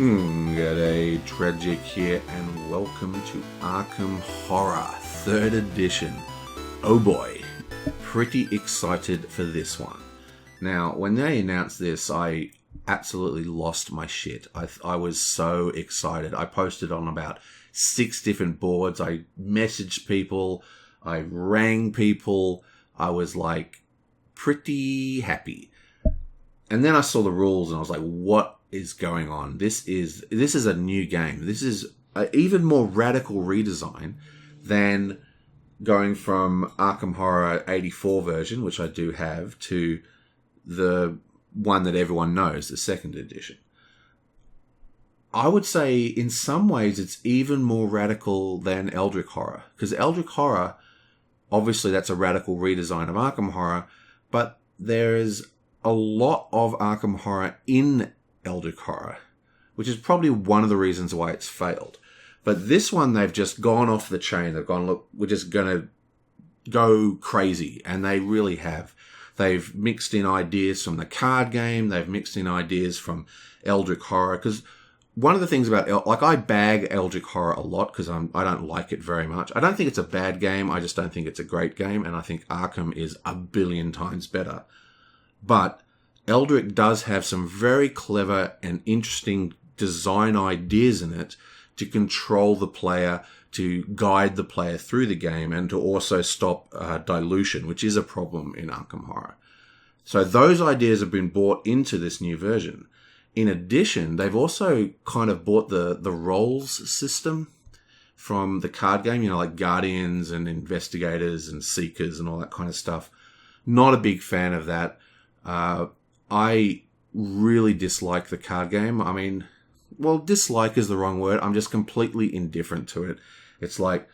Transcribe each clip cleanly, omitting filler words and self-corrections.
G'day, Tragic here, and welcome to Arkham Horror 3rd Edition. Oh boy, pretty excited for this one. Now, when they announced this, I absolutely lost my shit. I was so excited. I posted on about 6 different boards. I messaged people. I rang people. I was like pretty happy. And then I saw the rules and I was like, what is going on? This is a new game. This is an even more radical redesign than going from Arkham Horror 84 version, which I do have, to the one that everyone knows, the 2nd edition. I would say in some ways it's even more radical than Eldritch Horror, because Eldritch Horror, obviously that's a radical redesign of Arkham Horror, but there is a lot of Arkham Horror in Eldritch Horror, which is probably one of the reasons why it's failed. But this one, they've just gone off the chain. They've gone, look, we're just going to go crazy. And they really have. They've mixed in ideas from the card game. They've mixed in ideas from Eldritch Horror. Because one of the things about, I bag Eldritch Horror a lot because I don't like it very much. I don't think it's a bad game. I just don't think it's a great game. And I think Arkham is a billion times better. But Eldritch does have some very clever and interesting design ideas in it to control the player, to guide the player through the game, and to also stop dilution, which is a problem in Arkham Horror. So those ideas have been brought into this new version. In addition, they've also kind of brought the roles system from the card game, like Guardians and Investigators and Seekers and all that kind of stuff. Not a big fan of that. I really dislike the card game. I mean, well, dislike is the wrong word. I'm just completely indifferent to it. It's like,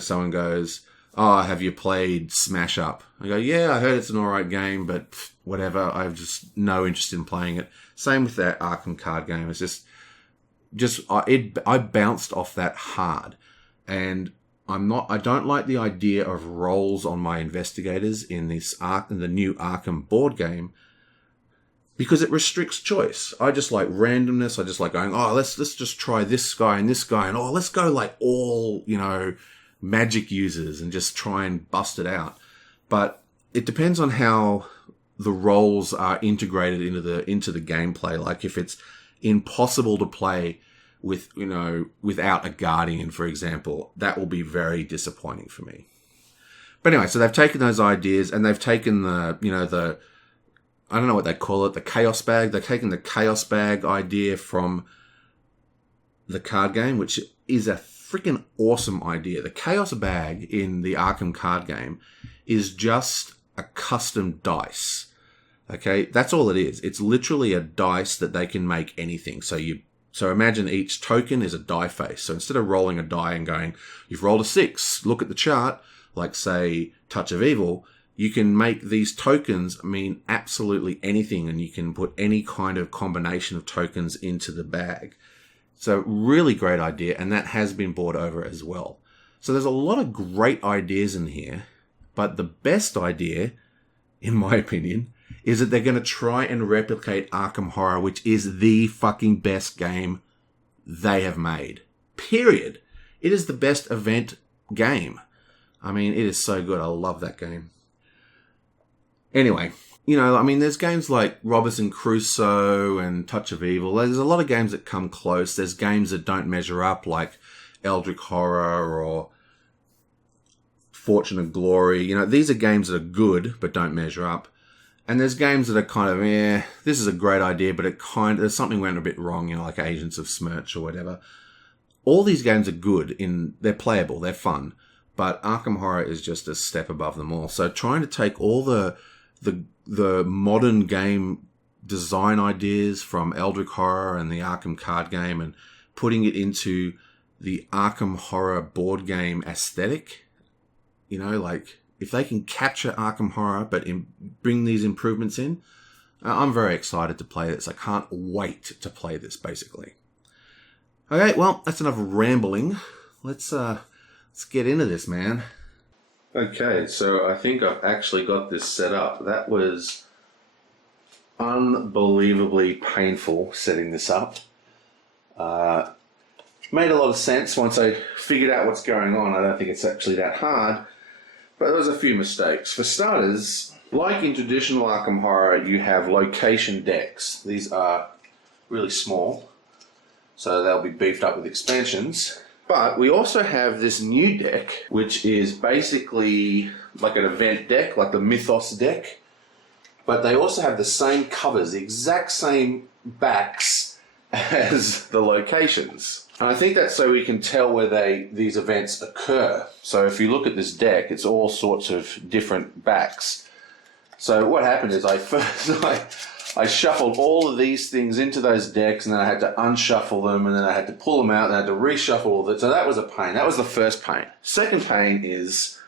someone goes, oh, have you played Smash Up? I go, yeah, I heard it's an alright game, but whatever. I have just no interest in playing it. Same with that Arkham card game. It's I bounced off that hard. And I don't like the idea of roles on my investigators in the new Arkham board game, because it restricts choice. I just like randomness. I just like going, oh, let's just try this guy, and oh, let's go like all, magic users and just try and bust it out. But it depends on how the roles are integrated into the gameplay. Like if it's impossible to play with, without a Guardian, for example, that will be very disappointing for me. But anyway, so they've taken those ideas and they've taken the I don't know what they call it, the Chaos Bag. They've taken the Chaos Bag idea from the card game, which is a freaking awesome idea. The Chaos Bag in the Arkham card game is just a custom dice. Okay, that's all it is. It's literally a dice that they can make anything. So imagine each token is a die face. So instead of rolling a die and going, you've rolled a 6, look at the chart, like say Touch of Evil, you can make these tokens mean absolutely anything, and you can put any kind of combination of tokens into the bag. So really great idea, and that has been brought over as well. So there's a lot of great ideas in here, but the best idea, in my opinion, is that they're going to try and replicate Arkham Horror, which is the fucking best game they have made. Period. It is the best event game. I mean, it is so good. I love that game. Anyway, there's games like Robinson Crusoe and Touch of Evil. There's a lot of games that come close. There's games that don't measure up, like Eldritch Horror or Fortune and Glory. These are games that are good but don't measure up. And there's games that are kind of, this is a great idea, but there's something went a bit wrong, like Agents of Smirch or whatever. All these games are good, they're playable, they're fun, but Arkham Horror is just a step above them all. So trying to take all the modern game design ideas from Eldritch Horror and the Arkham card game and putting it into the Arkham Horror board game aesthetic, if they can capture Arkham Horror but bring these improvements in, I'm very excited to play this. I can't wait to play this, basically. Okay, well, that's enough rambling. Let's get into this, man. Okay, so I think I've actually got this set up. That was unbelievably painful setting this up. Made a lot of sense once I figured out what's going on. I don't think it's actually that hard, but there was a few mistakes. For starters, like in traditional Arkham Horror, you have location decks. These are really small, so they'll be beefed up with expansions. But we also have this new deck, which is basically like an event deck, like the Mythos deck. But they also have the same covers, the exact same backs as the locations. And I think that's so we can tell where these events occur. So if you look at this deck, it's all sorts of different backs. So what happened is I shuffled all of these things into those decks, and then I had to unshuffle them, and then I had to pull them out, and I had to reshuffle all of it. So that was a pain. That was the first pain. Second pain is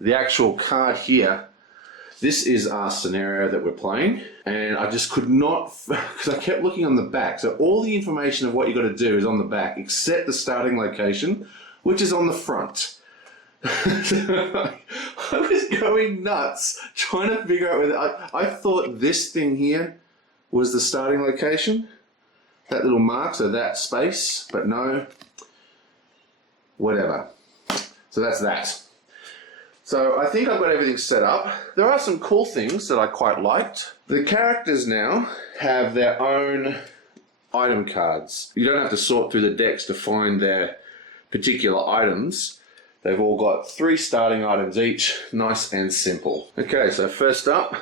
the actual card here. This is our scenario that we're playing, and I just could not, because I kept looking on the back. So all the information of what you got to do is on the back, except the starting location, which is on the front. I was going nuts trying to figure out whether I thought this thing here was the starting location, that little mark, so that space, but no, whatever. So that's that. So I think I've got everything set up. There are some cool things that I quite liked. The characters now have their own item cards. You don't have to sort through the decks to find their particular items. They've all got 3 starting items each, nice and simple. Okay, so first up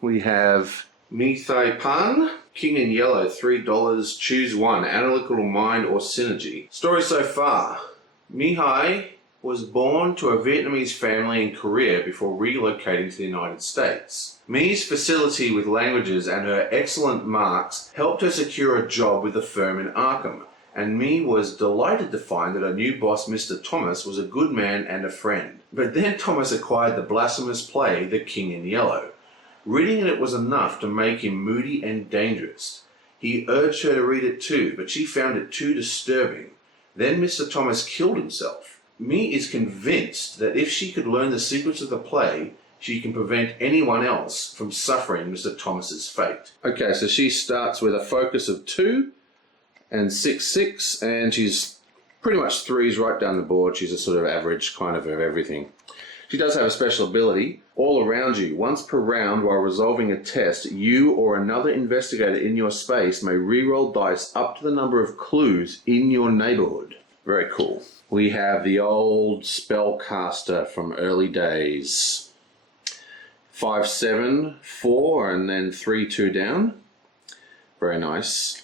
we have Mithai Pan, King in Yellow, $3, choose one, Analytical Mind or Synergy. Story so far. Mihai was born to a Vietnamese family in Korea before relocating to the United States. Mi's facility with languages and her excellent marks helped her secure a job with a firm in Arkham, and Mi was delighted to find that her new boss, Mr. Thomas, was a good man and a friend. But then Thomas acquired the blasphemous play, The King in Yellow. Reading it was enough to make him moody and dangerous. He urged her to read it too, but she found it too disturbing. Then Mr. Thomas killed himself. Mi is convinced that if she could learn the secrets of the play, she can prevent anyone else from suffering Mr. Thomas's fate. Okay, so she starts with a focus of 2 and 6, and she's pretty much 3s right down the board. She's a sort of average kind of everything. She does have a special ability. All around you, once per round while resolving a test, you or another investigator in your space may reroll dice up to the number of clues in your neighborhood. Very cool. We have the old spellcaster from early days. 5, 7, 4, and then 3, 2 down. Very nice.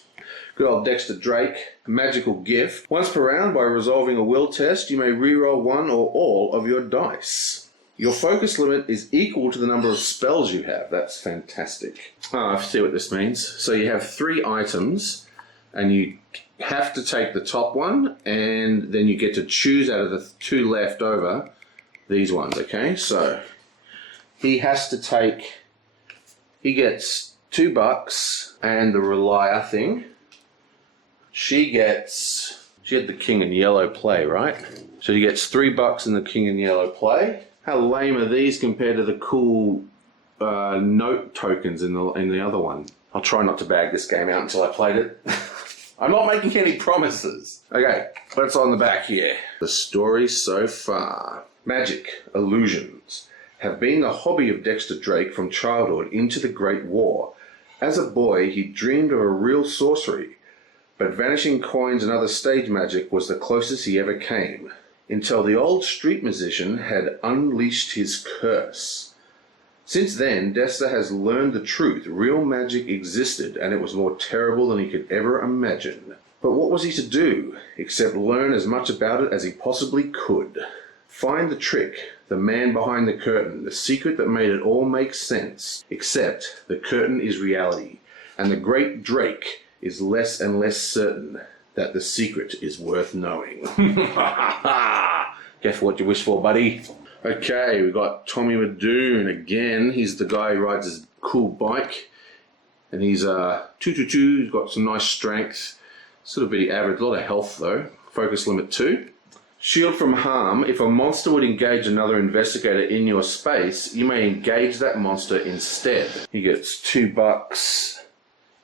Good old Dexter Drake. Magical gift. Once per round, by resolving a will test, you may reroll one or all of your dice. Your focus limit is equal to the number of spells you have. That's fantastic. I see what this means. So you have 3 items, and you have to take the top one, and then you get to choose out of the 2 left over these ones, okay? So he has to take, he gets $2 and the Relier thing. She had the King in Yellow play, right? So he gets $3 in the King in Yellow play. How lame are these compared to the cool note tokens in the other one? I'll try not to bag this game out until I played it. I'm not making any promises. Okay, what's on the back here? The story so far. Magic, illusions, have been the hobby of Dexter Drake from childhood into the Great War. As a boy, he dreamed of a real sorcery, but vanishing coins and other stage magic was the closest he ever came, until the old street musician had unleashed his curse. Since then, Dexter has learned the truth. Real magic existed, and it was more terrible than he could ever imagine. But what was he to do, except learn as much about it as he possibly could? Find the trick, the man behind the curtain, the secret that made it all make sense. Except the curtain is reality, and the great Drake is less and less certain that the secret is worth knowing. Careful what you wish for, buddy. Okay, we've got Tommy Madoon again. He's the guy who rides his cool bike. And he's 222, he's got some nice strength. Sort of pretty average, a lot of health though. Focus limit 2. Shield from harm. If a monster would engage another investigator in your space, you may engage that monster instead. He gets $2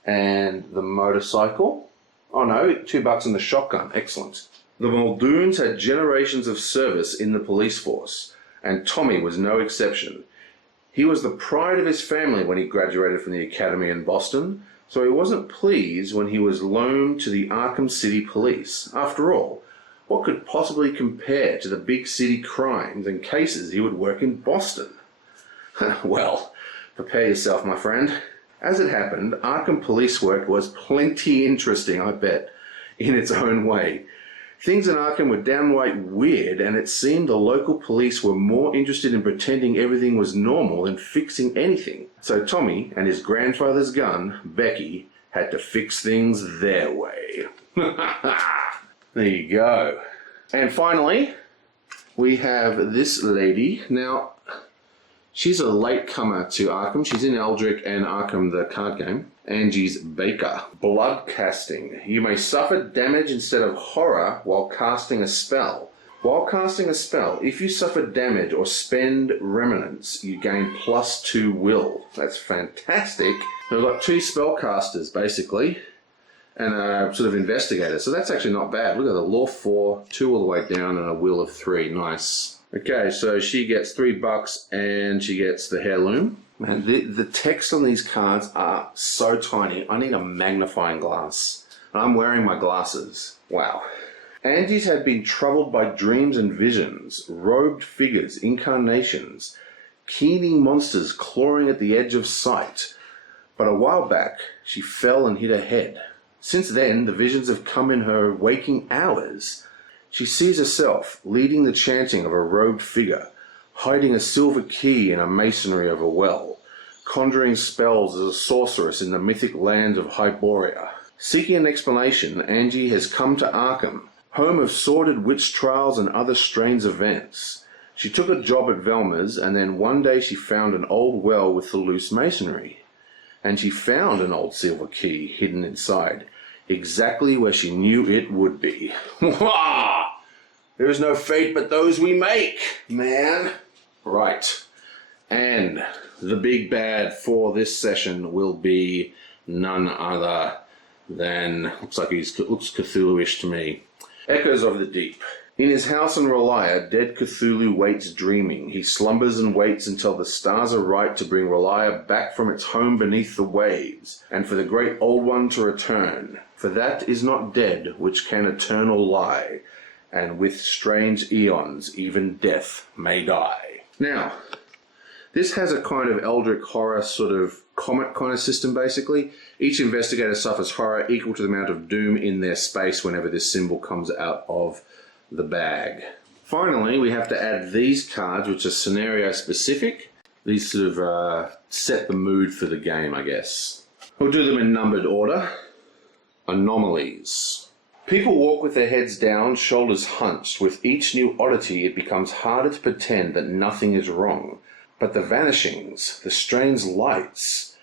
and the motorcycle. Oh no, $2 in the shotgun. Excellent. The Muldoons had generations of service in the police force, and Tommy was no exception. He was the pride of his family when he graduated from the academy in Boston, so he wasn't pleased when he was loaned to the Arkham City Police. After all, what could possibly compare to the big city crimes and cases he would work in Boston? Well, prepare yourself, my friend. As it happened, Arkham police work was plenty interesting, I bet, in its own way. Things in Arkham were downright weird, and it seemed the local police were more interested in pretending everything was normal than fixing anything. So Tommy and his grandfather's gun, Becky, had to fix things their way. There you go. And finally, we have this lady. Now, she's a latecomer to Arkham. She's in Eldrick and Arkham the card game. Angie's Baker. Blood casting. You may suffer damage instead of horror while casting a spell. While casting a spell, if you suffer damage or spend remnants, you gain +2 will. That's fantastic. We've got 2 spellcasters, basically, and a sort of investigator. So that's actually not bad. Look at the law 4, 2 all the way down, and a will of 3. Nice. Okay, so she gets $3 and she gets the heirloom. Man, the text on these cards are so tiny. I need a magnifying glass. And I'm wearing my glasses. Wow. Angie's had been troubled by dreams and visions, robed figures, incarnations, keening monsters clawing at the edge of sight. But a while back, she fell and hit her head. Since then, the visions have come in her waking hours. She sees herself leading the chanting of a robed figure, hiding a silver key in a masonry of a well, conjuring spells as a sorceress in the mythic land of Hyboria. Seeking an explanation, Angie has come to Arkham, home of sordid witch trials and other strange events. She took a job at Velma's, and then one day she found an old well with the loose masonry. And she found an old silver key hidden inside, exactly where she knew it would be. There is no fate but those we make, man. Right. And the big bad for this session will be none other than, looks Cthulhu-ish to me, Echoes of the Deep. In his house in Relia, dead Cthulhu waits dreaming. He slumbers and waits until the stars are right to bring Relia back from its home beneath the waves, and for the great old one to return. For that is not dead which can eternal lie, and with strange eons even death may die. Now, this has a kind of Eldritch horror sort of comet kind of system, basically. Each investigator suffers horror equal to the amount of doom in their space whenever this symbol comes out of the bag. Finally, we have to add these cards, which are scenario specific. These sort of set the mood for the game, I guess. We'll do them in numbered order. Anomalies. People walk with their heads down, shoulders hunched. With each new oddity, it becomes harder to pretend that nothing is wrong. But the vanishings, the strange lights,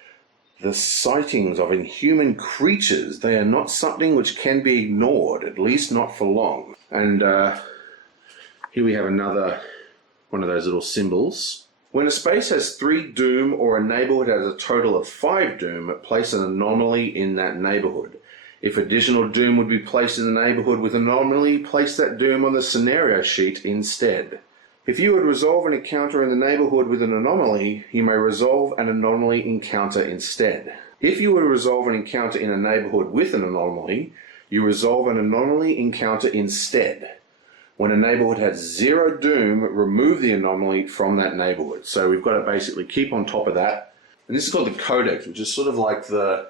the sightings of inhuman creatures, they are not something which can be ignored, at least not for long. And here we have another one of those little symbols. When a space has 3 doom or a neighborhood has a total of 5 doom, place an anomaly in that neighborhood. If additional doom would be placed in the neighborhood with an anomaly, place that doom on the scenario sheet instead. If you would resolve an encounter in the neighborhood with an anomaly, you may resolve an anomaly encounter instead. If you would resolve an encounter in a neighborhood with an anomaly, you resolve an anomaly encounter instead. When a neighborhood has 0 doom, remove the anomaly from that neighborhood. So we've got to basically keep on top of that. And this is called the codex, which is sort of like the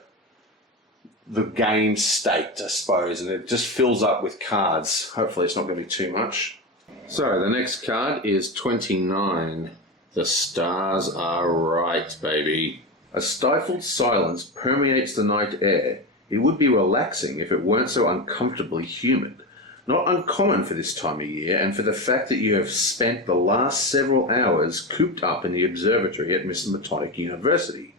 game state, I suppose, and it just fills up with cards. Hopefully it's not going to be too much. So the next card is 29. The stars are right, baby. A stifled silence permeates the night air. It would be relaxing if it weren't so uncomfortably humid. Not uncommon for this time of year, and for the fact that you have spent the last several hours cooped up in the observatory at Mr. Metonic University,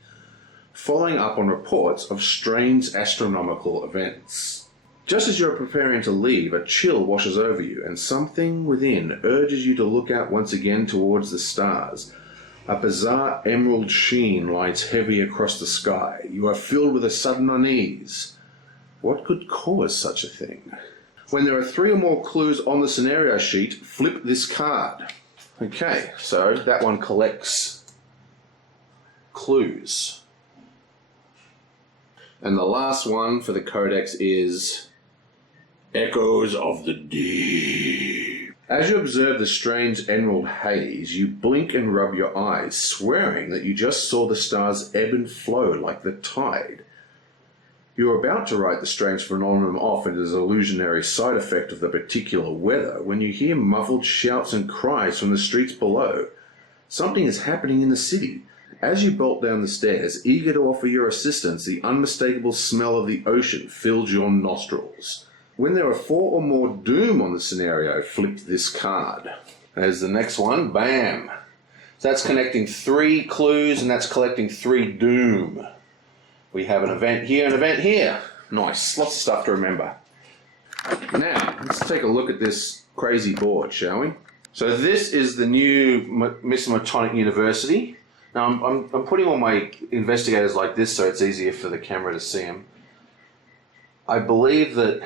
following up on reports of strange astronomical events. Just as you're preparing to leave, a chill washes over you, and something within urges you to look out once again towards the stars. A bizarre emerald sheen lies heavy across the sky. You are filled with a sudden unease. What could cause such a thing? When there are 3 or more clues on the scenario sheet, flip this card. Okay, so that one collects clues. And the last one for the codex is Echoes of the Deep. As you observe the strange emerald haze, you blink and rub your eyes, swearing that you just saw the stars ebb and flow like the tide. You are about to write the strange phenomenon off as an illusionary side effect of the particular weather when you hear muffled shouts and cries from the streets below. Something is happening in the city. As you bolt down the stairs, eager to offer your assistance, the unmistakable smell of the ocean fills your nostrils. When there are 4 or more doom on the scenario, flip this card. There's the next one. Bam! So that's connecting 3 clues and that's collecting 3 doom. We have an event here, an event here. Nice. Lots of stuff to remember. Now, let's take a look at this crazy board, shall we? So this is the new Misomatonic University. Now, I'm putting all my investigators like this so it's easier for the camera to see them. I believe that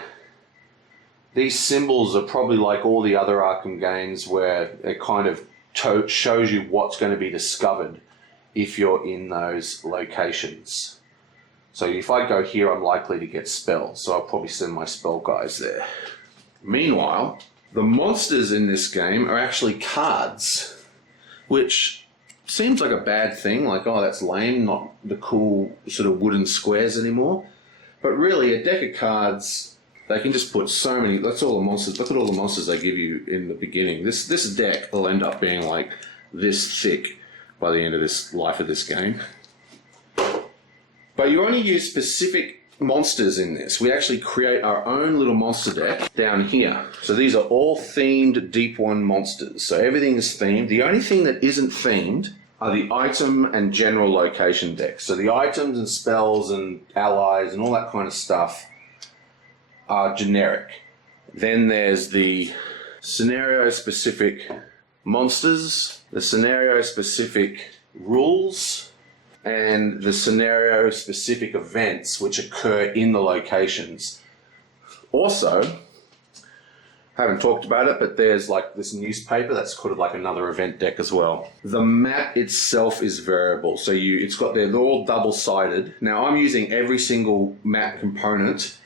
these symbols are probably like all the other Arkham games where it kind of shows you what's going to be discovered if you're in those locations. So if I go here, I'm likely to get spells, so I'll probably send my spell guys there. Meanwhile, the monsters in this game are actually cards, which seems like a bad thing, like, oh, that's lame, not the cool sort of wooden squares anymore. But really, a deck of cards, they can just put so many, that's all the monsters, look at all the monsters they give you in the beginning. This deck will end up being like this thick by the end of this life of this game. But you only use specific monsters in this. We actually create our own little monster deck down here. So these are all themed Deep One monsters. So everything is themed. The only thing that isn't themed are the item and general location decks. So the items and spells and allies and all that kind of stuff are generic. Then there's the scenario-specific monsters, the scenario-specific rules, and the scenario-specific events which occur in the locations. Also, haven't talked about it, but there's like this newspaper that's called like another event deck as well. The map itself is variable, so they're all double-sided. Now I'm using every single map component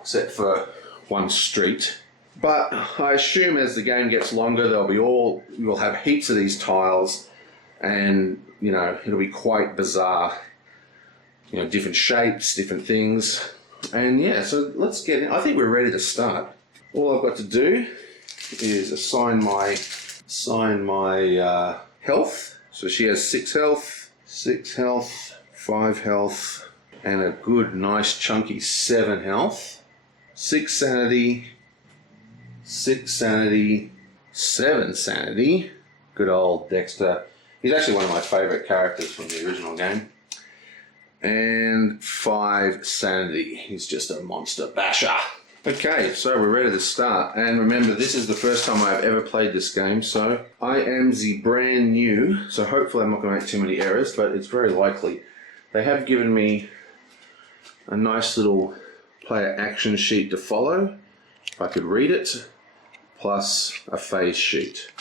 except for one street. But I assume as the game gets longer, you'll have heaps of these tiles, and it'll be quite bizarre. Different shapes, different things. And yeah, so let's get in. I think we're ready to start. All I've got to do is assign my health. So she has 6 health, 5 health, and a good, nice, chunky 7 health. 6 sanity, 6 sanity, 7 sanity. Good old Dexter. He's actually one of my favourite characters from the original game. And 5 sanity. He's just a monster basher. Okay, so we're ready to start. And remember, this is the first time I've ever played this game, so I am the brand new. So hopefully I'm not going to make too many errors, but it's very likely. They have given me a nice little player action sheet to follow, if I could read it, plus a phase sheet.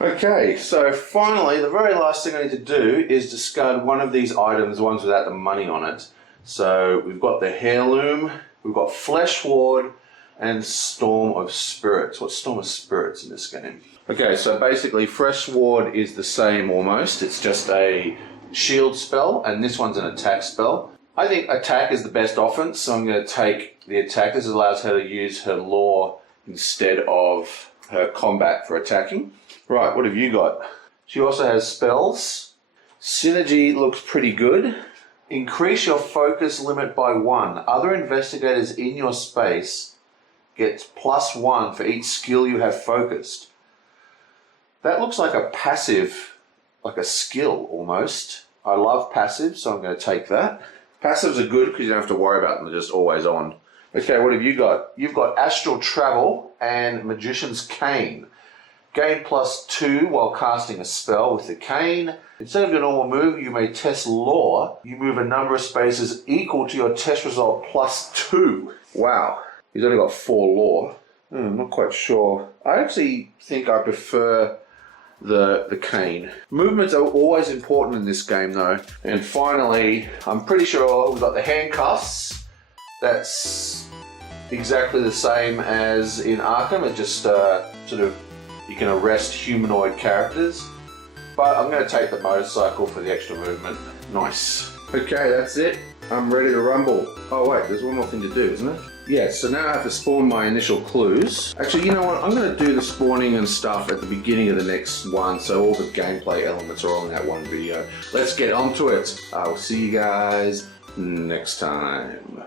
Okay, so finally, the very last thing I need to do is discard one of these items, the ones without the money on it. So we've got the heirloom, we've got Flesh Ward, and Storm of Spirits. What's Storm of Spirits in this game? Okay, so basically Flesh Ward is the same almost. It's just a shield spell, and this one's an attack spell. I think attack is the best offense, so I'm going to take the attack. This allows her to use her lore instead of her combat for attacking. Right, what have you got? She also has spells. Synergy looks pretty good. Increase your focus limit by 1. Other investigators in your space get +1 for each skill you have focused. That looks like a passive, like a skill almost. I love passive, so I'm going to take that. Passives are good because you don't have to worry about them, they're just always on. Okay, what have you got? You've got Astral Travel and Magician's Cane. Gain +2 while casting a spell with the cane. Instead of your normal move, you may test lore. You move a number of spaces equal to your test result +2. Wow, he's only got 4 lore. I'm not quite sure. I actually think I prefer the cane. Movements are always important in this game though. And finally, I'm pretty sure we've got the handcuffs. That's exactly the same as in Arkham. It just sort of, you can arrest humanoid characters. But I'm going to take the motorcycle for the extra movement. Nice. Okay, that's it. I'm ready to rumble. Oh wait, there's one more thing to do, isn't it? Yeah, so now I have to spawn my initial clues. Actually, you know what? I'm going to do the spawning and stuff at the beginning of the next one, so all the gameplay elements are all in that one video. Let's get onto it. I will see you guys next time.